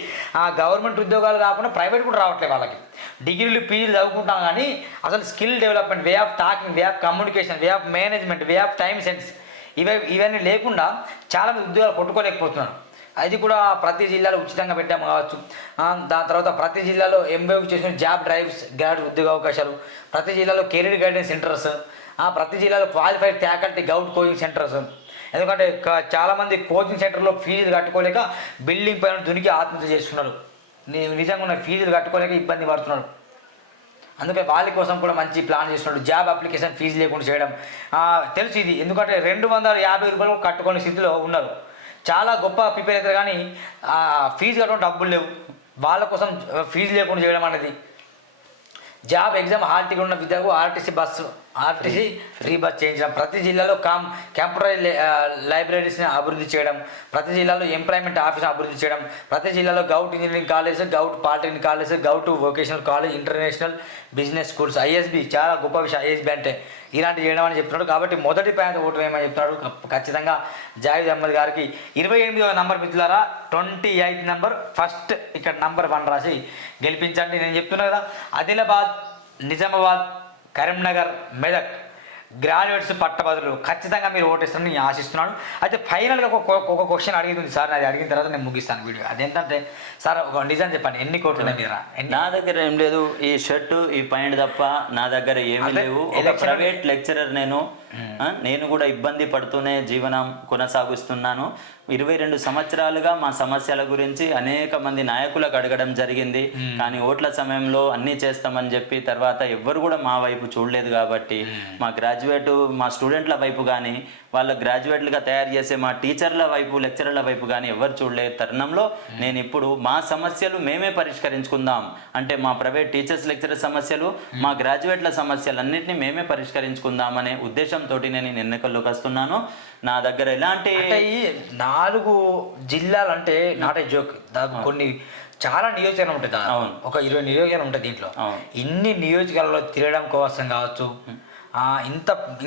గవర్నమెంట్ ఉద్యోగాలు కాకుండా ప్రైవేట్ కూడా రావట్లేదు. వాళ్ళకి డిగ్రీలు పీజీలు చదువుకుంటాం కానీ అసలు skill development, way of talking, way of communication, way of management, way of time sense ఇవన్నీ లేకుండా చాలామంది ఉద్యోగాలు కొట్టుకోలేకపోతున్నారు. అది కూడా ప్రతి జిల్లాలో ఉచితంగా పెట్టాము కావచ్చు. దాని తర్వాత ప్రతి జిల్లాలో ఎంబీఏ చేసిన జాబ్ డ్రైవ్స్, గ్రాడ్యుయేట్ ఉద్యోగ అవకాశాలు, ప్రతి జిల్లాలో కెరీర్ గైడెన్స్ సెంటర్స్, ప్రతి జిల్లాలో qualified faculty govt coaching centres. ఎందుకంటే చాలామంది కోచింగ్ సెంటర్లో ఫీజులు కట్టుకోలేక బిల్డింగ్ పైన దునికి ఆత్మహత్య చేసుకున్నారు. నిజంగా ఉన్న ఫీజులు కట్టుకోలేక ఇబ్బంది పడుతున్నాడు. అందుకే వాళ్ళ కోసం కూడా మంచి ప్లాన్ చేస్తున్నాడు. జాబ్ అప్లికేషన్ ఫీజు లేకుండా చేయడం తెలుసు ఇది, ఎందుకంటే 250 రూపాయలు కట్టుకునే స్థితిలో ఉన్నారు. చాలా గొప్ప ప్రిపేర్ అవుతారు కానీ ఫీజు కట్టడం డబ్బులు లేవు. వాళ్ళ కోసం ఫీజు లేకుండా చేయడం అనేది. జాబ్ ఎగ్జామ్ హాల్ టికెట్ ఉన్న విద్యార్థులకు ఆర్టీసీ ఫ్రీ బస్ చేయించడం. ప్రతి జిల్లాలో కంప్యూటర్ లైబ్రరీస్ని అభివృద్ధి చేయడం. ప్రతి జిల్లాలో ఎంప్లాయ్మెంట్ ఆఫీస్ని అభివృద్ధి చేయడం. ప్రతి జిల్లాలో govt engineering college, govt polytechnic college, govt vocational college, international business schools, ISB చాలా గొప్ప విషయం. ఐఎస్బి అంటే ఇలాంటి చేయడం అని చెప్తున్నాడు. కాబట్టి మొదటి పాయింట్ ఓటు వేయమని చెప్తున్నాడు. ఖచ్చితంగా జావేద్ అహ్మద్ గారికి 28వ నంబర్ మిత్రులారా, 28th నంబర్ ఫస్ట్ ఇక్కడ నంబర్ 1 రాసి గెలిపించండి. నేను చెప్తున్నా కదా, ఆదిలాబాద్, నిజామాబాద్, కరీంనగర్, మెదక్ గ్రాడ్యుయేట్స్ పట్టభద్రులు ఖచ్చితంగా మీరు ఓటేస్తారని నేను ఆశిస్తున్నాను. అయితే ఫైనల్గా ఒక క్వశ్చన్ అడిగింది సార్, అది అడిగిన తర్వాత నేను ముగిస్తాను వీడియో. అదేంటంటే సార్ ఒక నిజం చెప్పండి, ఎన్ని కోట్లు ఉన్నాయి మీరా? నా దగ్గర ఏం లేదు, ఈ షర్టు ఈ పాయింట్ తప్ప నా దగ్గర ఏమీ లేవు. ఒక ప్రైవేట్ లెక్చరర్ నేను కూడా ఇబ్బంది పడుతూనే జీవనం కొనసాగిస్తున్నాను. 22 సంవత్సరాలుగా మా సమస్యల గురించి అనేక మంది నాయకులకు అడగడం జరిగింది. కానీ ఓట్ల సమయంలో అన్నీ చేస్తామని చెప్పి తర్వాత ఎవ్వరు కూడా మా వైపు చూడలేదు. కాబట్టి మా స్టూడెంట్ల వైపు కానీ వాళ్ళ గ్రాడ్యుయేట్లుగా తయారు చేసే మా టీచర్ల వైపు, లెక్చరర్ల వైపు కానీ ఎవరు చూడలేదు తరుణంలో నేను ఇప్పుడు మా సమస్యలు మేమే పరిష్కరించుకుందాం అంటే మా ప్రైవేట్ టీచర్స్, లెక్చరర్ సమస్యలు, మా గ్రాడ్యుయేట్ల సమస్యలన్నింటినీ మేమే పరిష్కరించుకుందాం అనే ఉద్దేశంతో నేను ఎన్నికల్లోకి వస్తున్నాను. నా దగ్గర ఎలాంటి 4 జిల్లాలు అంటే నాట్ ఏ జోక్, కొన్ని చాలా నియోజకవర్గం ఉంటుంది. అవును, ఒక 20 నియోజకవర్గం ఉంటుంది. దీంట్లో ఇన్ని నియోజకవర్గాల్లో తిరగడం కోసం కావచ్చు,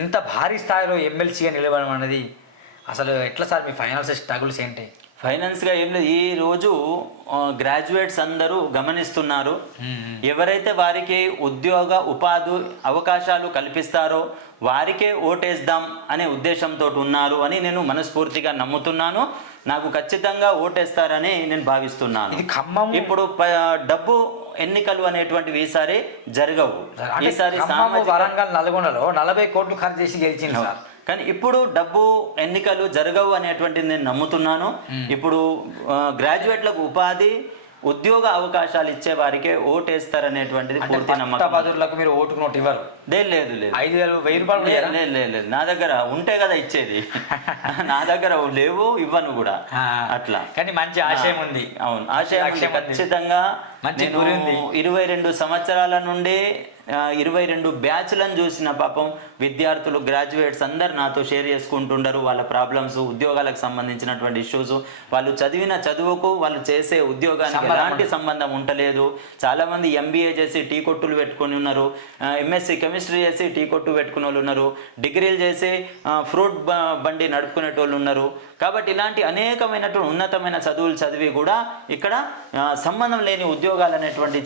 ఇంత భారీ స్థాయిలో ఎమ్మెల్సీగా నిలబడడం అనేది అసలు ఎట్లా సార్? మీ ఫైనాన్షియల్ స్ట్రగుల్స్ ఏంటి? ఫైనాన్స్గా ఏం లేదు. ఈరోజు గ్రాడ్యుయేట్స్ అందరూ గమనిస్తున్నారు, ఎవరైతే వారికి ఉపాధి అవకాశాలు కల్పిస్తారో వారికే ఓటేద్దాం అనే ఉద్దేశంతో ఉన్నారు అని నేను మనస్ఫూర్తిగా నమ్ముతున్నాను. నాకు ఖచ్చితంగా ఓటేస్తారని నేను భావిస్తున్నాను. ఇది ఖమ్మం. ఇప్పుడు డబ్బు ఎన్నికలు అనేటువంటివి ఈసారి జరగవు. ఈసారి వరంగల్, నల్గొండలో 40 కోట్లు ఖర్చు చేసి గెలిచింది సార్. కానీ ఇప్పుడు డబ్బు ఎన్నికలు జరగవు అనేటువంటిది నేను నమ్ముతున్నాను. ఇప్పుడు గ్రాడ్యుయేట్లకు ఉద్యోగ అవకాశాలు ఇచ్చే వారికే ఓటేస్తారనేటువంటిది పూర్తి నమ్మకం. మీరు ఓటుకు నోటు ఇవ్వరు? లేదు 5,000 రూపాయలు లేదు. నా దగ్గర ఉంటే కదా ఇచ్చేది. నా దగ్గర లేవు, ఇవ్వను కూడా. అట్లా. కానీ మంచి ఆశయం ఉంది. అవును, ఆశయం ఖచ్చితంగా మంచి నేను గురి ఉంది. 22 సంవత్సరాల నుండి 22 బ్యాచ్లను చూసిన పాపం విద్యార్థులు గ్రాడ్యుయేట్స్ అందరు నాతో షేర్ చేసుకుంటుండరు వాళ్ళ ప్రాబ్లమ్స్, ఉద్యోగాలకు సంబంధించినటువంటి ఇష్యూస్. వాళ్ళు చదివిన చదువుకు వాళ్ళు చేసే ఉద్యోగానికి ఎలాంటి సంబంధం ఉండలేదు. చాలామంది ఎంబీఏ చేసి టీ కొట్టులు పెట్టుకొని ఉన్నారు, ఎంఎస్సి కెమిస్ట్రీ చేసి టీ కొట్టు పెట్టుకునే వాళ్ళు ఉన్నారు, డిగ్రీలు చేసి ఫ్రూట్ బండి నడుపుకునేటోళ్ళు ఉన్నారు. కాబట్టి ఇలాంటి అనేకమైనటువంటి ఉన్నతమైన చదువులు చదివి కూడా ఇక్కడ సంబంధం లేని ఉద్యోగాలు అనేటువంటి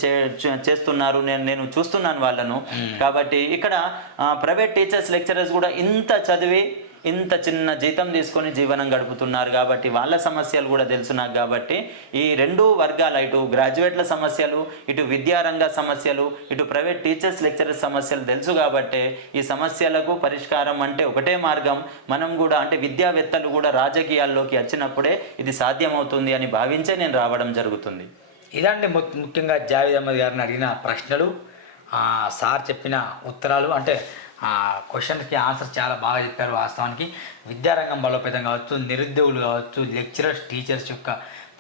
చేస్తున్నారు. నేను చూస్తున్నాను వాళ్ళను. కాబట్టి ఇక్కడ ప్రైవేట్ టీచర్స్ లెక్చరర్స్ కూడా ఇంత చదివి ఇంత చిన్న జీతం తీసుకొని జీవనం గడుపుతున్నారు. కాబట్టి వాళ్ళ సమస్యలు కూడా తెలుసు నాకు. కాబట్టి ఈ రెండు వర్గాల, ఇటు గ్రాడ్యుయేట్ల సమస్యలు, ఇటు విద్యారంగ సమస్యలు, ఇటు ప్రైవేట్ టీచర్స్ లెక్చరర్స్ సమస్యలు తెలుసు. కాబట్టి ఈ సమస్యలకు పరిష్కారం అంటే ఒకటే మార్గం. మనం కూడా అంటే విద్యావేత్తలు కూడా రాజకీయాల్లోకి వచ్చినప్పుడే ఇది సాధ్యమవుతుంది అని భావించే నేను రావడం జరుగుతుంది. ఇలాంటి ముఖ్యంగా జావేద్ అహ్మద్ గారిని అడిగిన ప్రశ్నలు, సార్ చెప్పిన ఉత్తరాలు, అంటే క్వశ్చన్స్కి ఆన్సర్ చాలా బాగా చెప్పారు. వాస్తవానికి విద్యారంగం బలోపేతం కావచ్చు, నిరుద్యోగులు కావచ్చు, లెక్చరర్స్ టీచర్స్ యొక్క